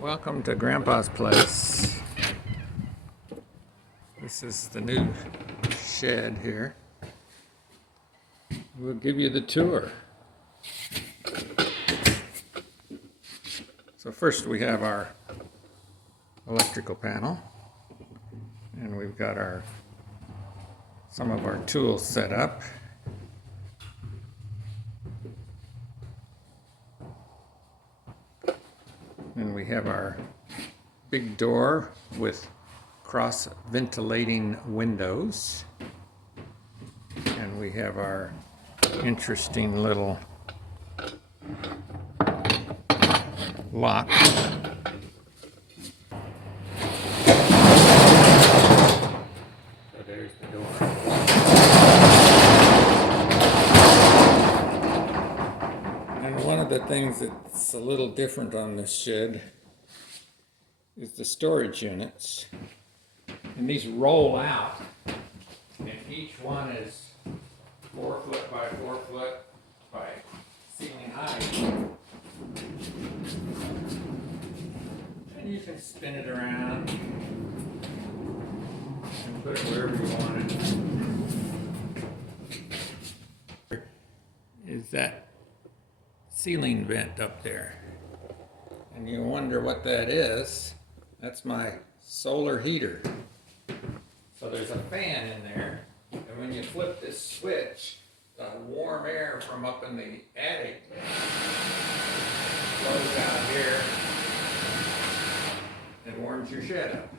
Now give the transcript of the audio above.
Welcome to Grandpa's place. This is the new shed here. We'll give you the tour. So first we have our electrical panel, and we've got some of our tools set up. And we have our big door with cross-ventilating windows. And we have our interesting little lock. So there's the door. And one of the things that's a little different on this shed is the storage units. And these roll out, and each one is 4 foot by 4 foot by ceiling height. And you can spin it around and put it wherever you want it. Is that ceiling vent up there? And you wonder what that is. That's my solar heater. So there's a fan in there, and when you flip this switch, the warm air from up in the attic flows out here and warms your shed up.